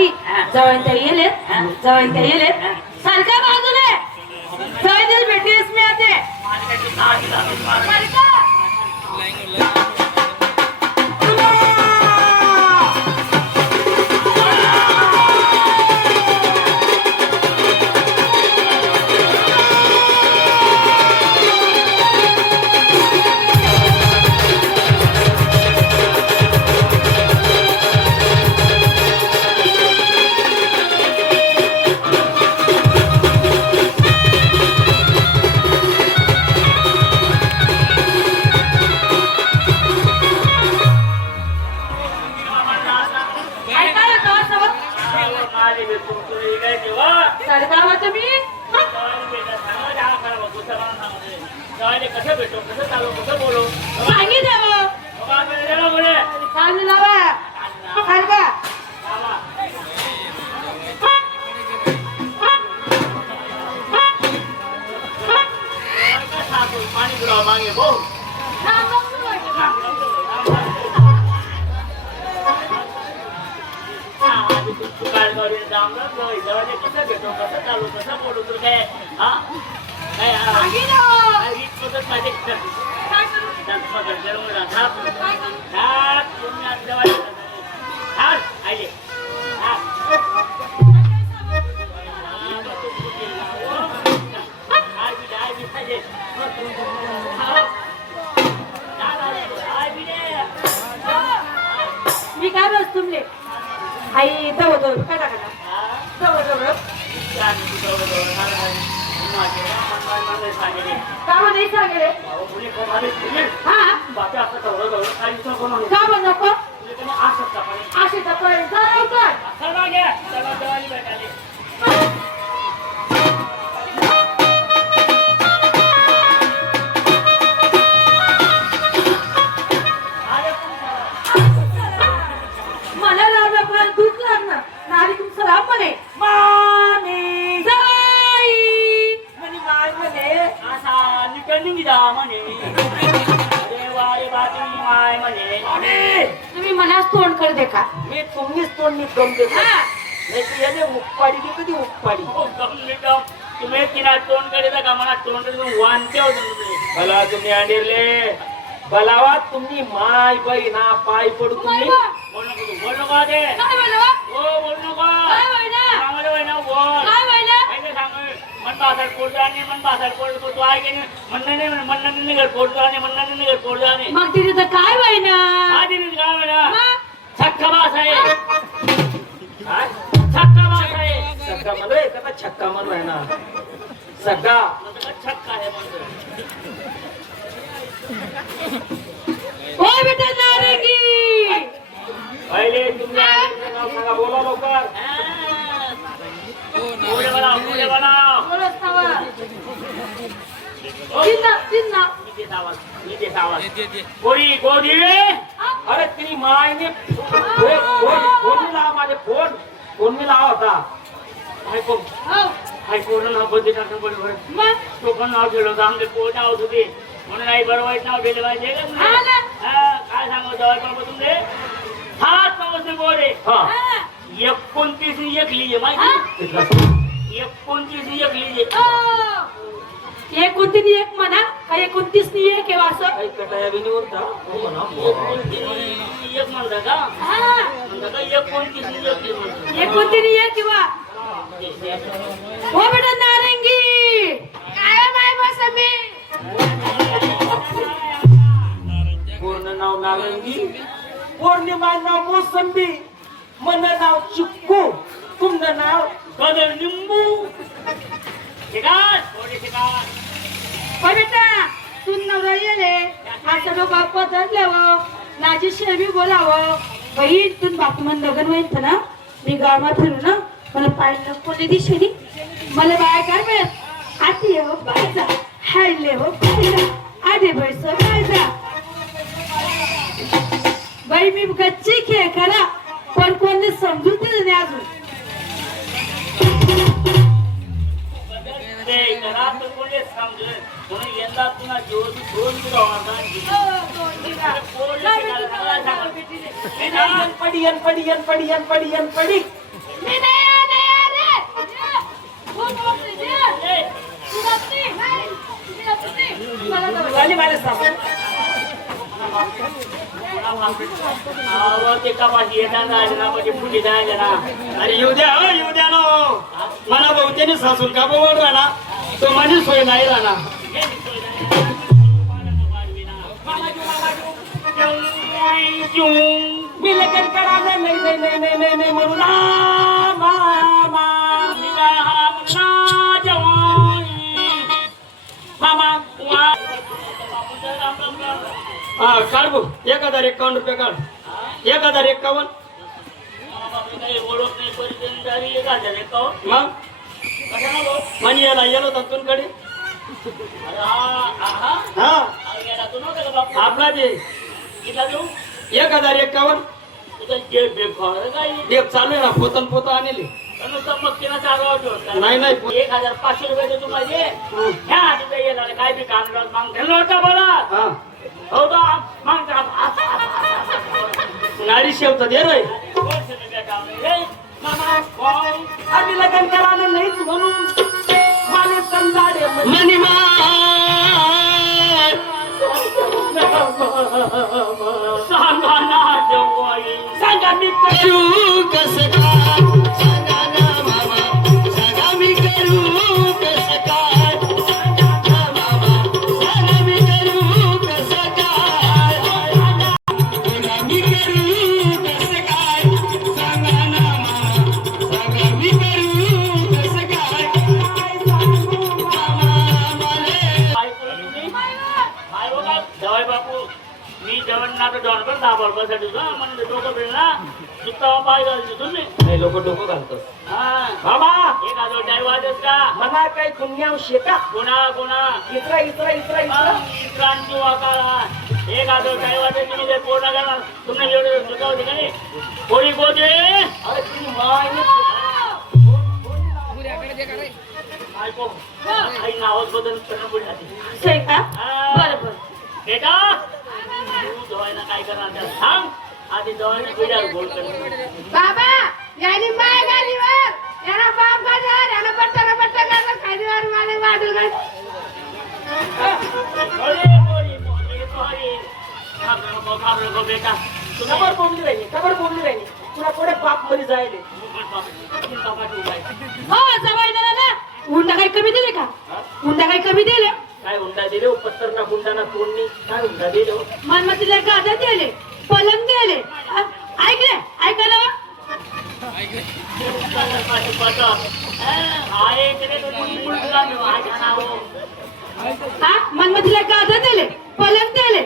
बाई जवळ येले जवळ येले सारख्या बाजूने जवळ भेटलीस मी आते कसं भेटो कसं चालू कसं बोलू सांगितलं पाणी पुरावा मागे भाऊ कसं भेटो कसं चालू कसं बोलू तर काय हा मी काय बस तुमले आई दव दव काय टाकला दव दव काम नाही सांगले हा काम नको आशेचा पर्यंत मला लावण्यापर्यंत दूध लागणार नारी तुमचं राम म्हणे माने जाई म्हणे माय म्हणे असा निकळून जा म्हणे अरे वारे बाती माय म्हणे तुम्ही मनास तोंड कर देखा मी तुम्हीच तोंड मी कम देतो नाही तू याने उपपाडी की कधी उपपाडी तुम्ही तिला तोंड करीता का मला तोंड वानते होते भला तुम्ही आणले भलावा तुम्ही माय बाई ना पाय पडू तुम्ही बोल नको दे काय बोलवा हो बोल नको काय व्हायना सांगले वयना बोल काय व्हायना काय सांग मन बाजार पोट जाणे मन बाजार पोट तो आहे की म्हणणं नाही घर पोट जाणे म्हणणं नाही घर पोट जाणे मग तिथे तर काय व्हायना आधी काय म्हणा मग छक्का बास आहे छक्का बास आहे सग्गा मला एखादा छक्का म्हणू आहे ना सग्गा छक्का आहे म्हणतो ओ बेटा नारंगी पहिले तुम्ही नाव सांगा बोला लवकर पुढे बोला बोलत नावा चिन्ना चिन्ना निदेश आवाज कोणी कोणी अरे तिने मायने फोन लावा माझे फोन मी लावा होता ऐकून हो ऐकून नाव बदली टाकून बरोबर मग तो पण नाव ठेवलं होतं आमचे पोट नाव होते म्हणून आई बरोबर वाईट नाव ठेवले पाहिजे काय सांगू जवळ तुमचे हात पावसे बोले हा 29 एक लिहिजे माहिती 29 एक लिहिजे एक कोणती एक म्हणा का 29 नी एक केव्हा असं काही कटाया बिनीवर जा हो म्हणा 29 एक म्हणता का म्हणता का 29 एक कोणती एक किंवा हो बेटा नारंगी काय माय बस मी पूर्ण नाव नारंगी पौर्णिमा नाव मोसंबी मन नाव चिक्कू तुमचं नाव कदर लिंबू शिकार थोडे शिकार हो बेटा तू नवरा येले असं लोक पधरल्यावं नाची शेवी बोलावं बहीण तू बापू मन लग्न होईल ना मी गावात फिरू ना मला पाहिलं कोणी दिशेनी मला बाय काय मिळत आती हो बायचा हायले हो बायचा आधे बैस बायचा बाई मी गच्ची खेळ करा पण कोणी समजून दिलं नाही अजून यंदा पुन्हा दोन पडियन पडियन पडियन पडियन पडी मी नाही आले. कोण बोलतोय ते? तू नसती. मी नसती. मला जाऊ दे. झाली माझ्या सामान. ते कपाशी येताना राहिले ना म्हणजे फुटी जायला ना. अरे येऊ द्या ना मला बहुतेने सासून का बोल राहणार तो माझी सोय नाही राहणार. मी लगन करायला नाही म्हणून मामा हा काढ बघ 1051 रुपये काढ 1051 ओळख नाही परिचय एक हजार एक मग मनी याला येलो तुमकडे हा आपला दे 1051 एक चालू आहे ना पोता आणले नाही 1500 रुपये देतो माझे ह्या तिथे येणार काय बी काम मागते होता बोला हा हो तो मागता गाडी शेवत दे रे आम्ही लग्न करायला नाहीच म्हणून मला समजाडे सांगा ना जवाई सांगा मी करू कसं काय सांगा ना मामा सांगा मी करू कसं काय सांगा ना मामा सांगा मी करू कसं काय सांगा मी करू कसं काय सांगा ना मामा सांगा मी करू कसं काय सांगू मामा मला काय करू तुम्ही काय बघा जवाई बापू मी जेवण ना तर जेवण पण 10 रुपयासाठी म्हणजे डोकं बिल ना सुद्धा पाय घालतो तुम्ही नाही लोक डोकं घालतात हा बाबा एक हजार टाय वाजत का मला काही खुन्याव शेता गुणा इतरा क्रांती वाकाळा एक हजार टाय वाजत तुम्ही ते पूर्ण करणार तुम्ही एवढे सुद्धा होते का नाही कोणी गोदे अरे तुम्ही मायने ऐको आई नावात बदल करणं पडला असं आहे का? बरं बरं. बेटा तू जवायला काय करणार त्याला सांग आधी जवायला पिढ्यावर बोल कर बाबा यानी माय गाडीवर याला बाप गाडीवर याला बट्टा गाडीवर खालीवर मला वाढून बेटा कबर बोलली राहिली तुला पुढे बाप मध्ये जायले हो जवाई ना हुंडा काही कमी दिले का हुंडा काही कमी दिले काय हुंडा दिले पत्तर ना हुंडा ना तोडणी काय हुंडा दिले मनमतीला गादा दिले पलंग दिले ऐकले ऐका ना हा मनमतीला गादा दिले पलंग दिले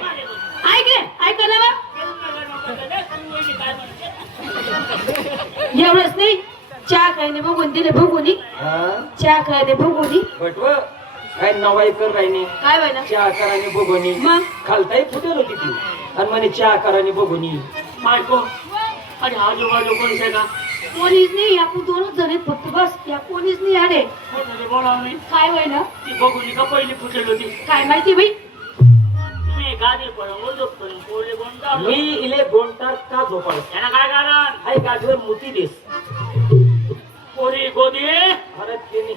ऐकले ऐका ना एवढंच नाही चहा खायने बघून दिले बघूनी चहा खायने बघूनी बटव काय नवाई कर राहिनी काय व्हायला चहा कराने बघोनी मग खालताही फुटेल होती ती आणि म्हणे चहा कराने बघोनी मायको अरे आजूबाजू कोणते का कोणीच नाही आपण दोनच जण आहेत फक्त बस या कोणीच नाही आले बोलावं नाही काय व्हायला ती बघून का पहिली फुटेल होती काय माहिती बाई तुम्ही गादी पडून झोपतो पोळले कोणता मी इले गोंटार का झोपाळ यांना काय कारण आई गादीवर मुती देस पोरी गोदी भारत केली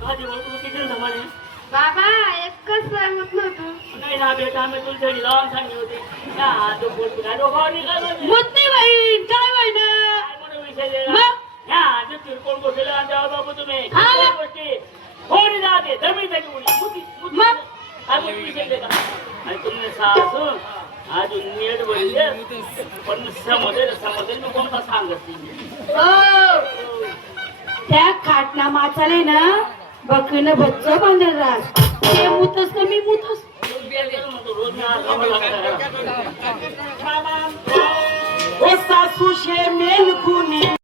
गादी बोलतो किती जमाने बाबा एकच सांगत नव्हतं नाही ना बेटा आम्ही तुला थोडी लावून सांगली होती तो बोलतो काय दोघांनी काय म्हणते? मुद्दी बाई काय व्हायला काय म्हणून विषय दिला? मग? ह्या आधी तिरकोण गोष्टीला आणि तेव्हा बाबू तुम्ही हा ना. काय गोष्टी थोडी जाते जमीन जागी उडी मुती मग? काय म्हणून विषय दिला आणि तुम्ही सासू अजून नीट बोलले पण समजले मी कोणता सांगत नाही हो त्या खाटना माचाले ना बकरीनं बच्च बांधेल राज ते मुतस का मी मुतस रोज मी आज गावाला लागला. ओ सासू शे मे